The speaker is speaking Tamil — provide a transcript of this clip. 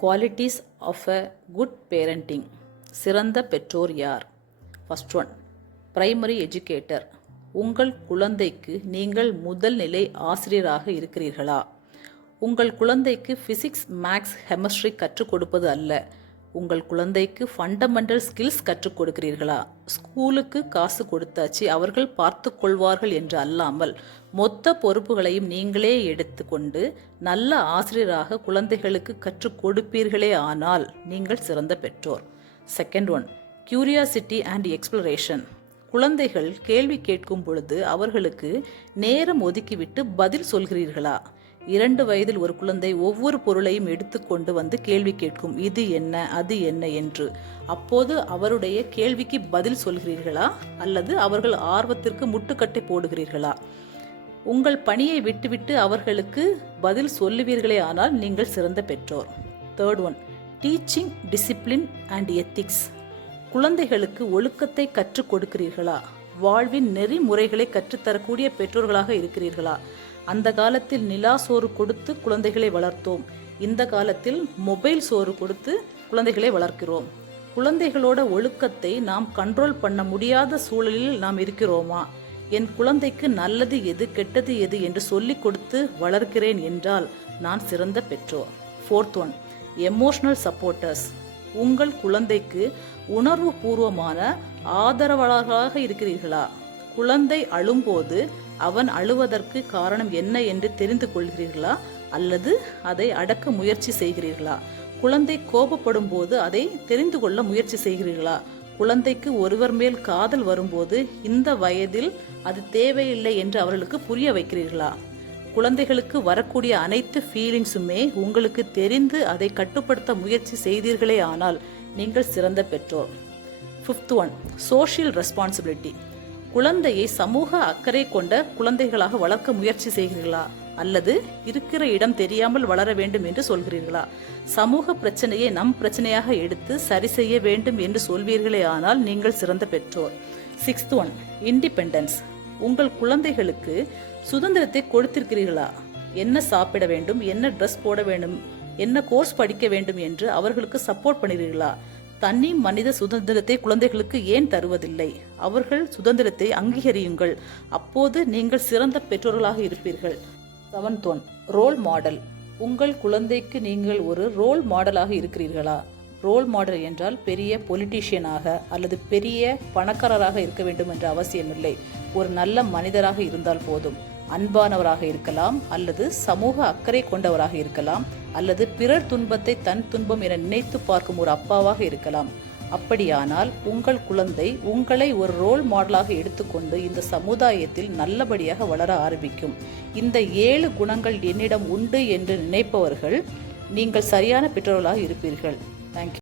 Qualities of a good parenting. சிறந்த பெற்றோர் யார்? First one, primary educator. உங்கள் குழந்தைக்கு நீங்கள் முதல் நிலை ஆசிரியராக இருக்கிறீர்களா? உங்கள் குழந்தைக்கு ஃபிசிக்ஸ், மேக்ஸ், கெமிஸ்ட்ரி கற்றுக் கொடுப்பது அல்ல, உங்கள் குழந்தைக்கு ஃபண்டமெண்டல் ஸ்கில்ஸ் கற்றுக் கொடுக்கிறீர்களா? ஸ்கூலுக்கு காசு கொடுத்தாச்சு, அவர்கள் பார்த்து கொள்வார்கள் என்று அல்லாமல் மொத்த பொறுப்புகளையும் நீங்களே எடுத்துக்கொண்டு நல்ல ஆசிரியராக குழந்தைகளுக்கு கற்றுக் கொடுப்பீர்களே ஆனால் நீங்கள் சிறந்த பெற்றோர். Second one, curiosity and exploration. குழந்தைகள் கேள்வி கேட்கும் பொழுது அவர்களுக்கு நேரம் ஒதுக்கிவிட்டு பதில் சொல்கிறீர்களா? 2 வயதில் ஒரு குழந்தை ஒவ்வொரு பொருளையும் எடுத்துக்கொண்டு வந்து கேள்வி கேட்கும், இது என்ன, அது என்ன என்று. அப்போது அவருடைய கேள்விக்கு பதில் சொல்கிறீர்களா அல்லது அவர்கள் ஆர்வத்திற்கு முட்டுக்கட்டை போடுகிறீர்களா? உங்கள் பணியை விட்டுவிட்டு அவர்களுக்கு பதில் சொல்லுவீர்களே ஆனால் நீங்கள் சிறந்த பெற்றோர். Third one, teaching discipline and ethics. குழந்தைகளுக்கு ஒழுக்கத்தை கற்றுக் கொடுக்கிறீர்களா? வாழ்வின் நெறிமுறைகளை கற்றுத்தரக்கூடிய பெற்றோர்களாக இருக்கிறீர்களா? அந்த காலத்தில் நிலா சோறு கொடுத்து குழந்தைகளை வளர்த்தோம், இந்த காலத்தில் மொபைல் சோறு கொடுத்து குழந்தைகளை வளர்க்கிறோம். குழந்தைகளோட ஒழுக்கத்தை நாம் கண்ட்ரோல் பண்ண முடியாத சூழலில் நாம் இருக்கிறோமா? என் குழந்தைக்கு நல்லது எது, கெட்டது எது என்று சொல்லிக் கொடுத்து வளர்க்கிறேன் என்றால் நான் சிறந்த பெற்றோர். Fourth one, emotional supporters. உங்கள் குழந்தைக்கு உணர்வு பூர்வமான ஆதரவாளர்களாக இருக்கிறீர்களா? குழந்தை அழும்போது அவன் அழுவதற்கு காரணம் என்ன என்று தெரிந்து கொள்கிறீர்களா அல்லது அதை அடக்க முயற்சி செய்கிறீர்களா? குழந்தை கோபப்படும் போது அதை தெரிந்து கொள்ள முயற்சி செய்கிறீர்களா? குழந்தைக்கு ஒருவர் மேல் காதல் வரும்போது இந்த வயதில் அது தேவையில்லை என்று அவர்களுக்கு புரிய வைக்கிறீர்களா? குழந்தைகளுக்கு வரக்கூடிய அனைத்து ஃபீலிங்ஸுமே உங்களுக்கு தெரிந்து அதை கட்டுப்படுத்த முயற்சி செய்தீர்களே ஆனால் நீங்கள் சிறந்த பெற்றோர். Fifth one, social responsibility. குழந்தையை சமூக அக்கறை கொண்ட குழந்தைகளாக வளர்க்க முயற்சி செய்கிறீர்களா அல்லது இருக்கிற இடம் தெரியாமல் வளர வேண்டும் என்று சொல்கிறீர்களா? சமூக பிரச்சனையை நம் பிரச்சனையாக எடுத்து சரி செய்ய வேண்டும் என்று சொல்வீர்களே ஆனால் நீங்கள் சிறந்த பெற்றோர். Sixth one, independence. உங்கள் குழந்தைகளுக்கு சுதந்திரத்தை கொடுத்திருக்கிறீர்களா? என்ன சாப்பிட வேண்டும், என்ன ட்ரெஸ் போட வேண்டும், என்ன கோர்ஸ் படிக்க வேண்டும் என்று அவர்களுக்கு சப்போர்ட் பண்ணுறீர்களா? தனி மனித சுதந்திரத்தை குழந்தைகளுக்கு ஏன் தருவதில்லை? அவர்கள் சுதந்திரத்தை அங்கீகரியுங்கள், அப்போது நீங்கள் சிறந்த பெற்றோர்களாக இருப்பீர்கள். Seventh one, role model. உங்கள் குழந்தைக்கு நீங்கள் ஒரு ரோல் மாடலாக இருக்கிறீர்களா? ரோல் மாடல் என்றால் பெரிய பொலிட்டீஷியனாக அல்லது பெரிய பணக்காரராக இருக்க வேண்டும் என்ற அவசியமில்லை. ஒரு நல்ல மனிதராக இருந்தால் போதும். அன்பானவராக இருக்கலாம் அல்லது சமூக அக்கறை கொண்டவராக இருக்கலாம் அல்லது பிறர் துன்பத்தை தன் துன்பம் என நினைத்து பார்க்கும் ஒரு அப்பாவாக இருக்கலாம். அப்படியானால் உங்கள் குழந்தை உங்களை ஒரு ரோல் மாடலாக எடுத்துக்கொண்டு இந்த சமுதாயத்தில் நல்லபடியாக வளர ஆரம்பிக்கும். இந்த 7 குணங்கள் என்னிடம் உண்டு என்று நினைப்பவர்கள் நீங்கள் சரியான பெற்றோர்களாக இருப்பீர்கள். தேங்க்யூ.